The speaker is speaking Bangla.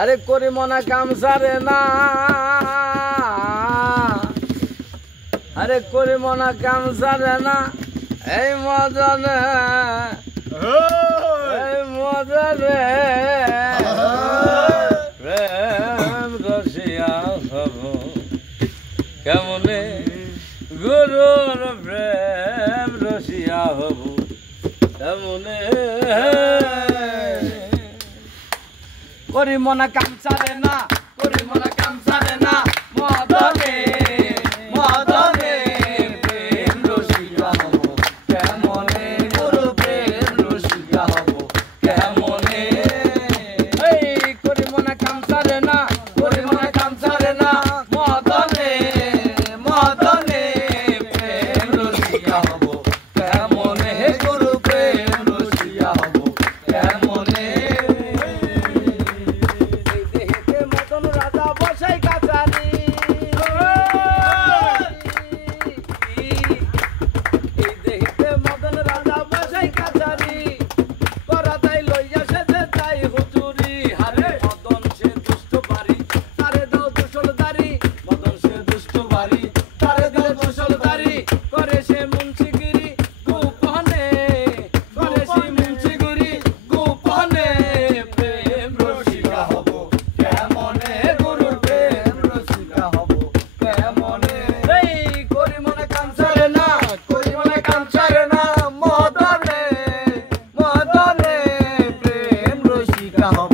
আরে করি মনা কাম সারে না, আরে করি মনা কাম সারে না, এই মদনে প্রেম রসিয়া হব কেমনে, গুরুর প্রেম রসিয়া হব কেমনে, করি মনা কাম সারে না, করি মনা কাম সারে না, মদনে মদনে প্রেম রসিয়া হব কেমনে, গুরু প্রেম রসিয়া হব কেমনে, এই করি মনা কাম সারে না, করি মনা কাম সারে না, মদনে মদনে প্রেম রসিয়া হব কেমনে, গুরু প্রেম রসিয়া হব কেমনে, হব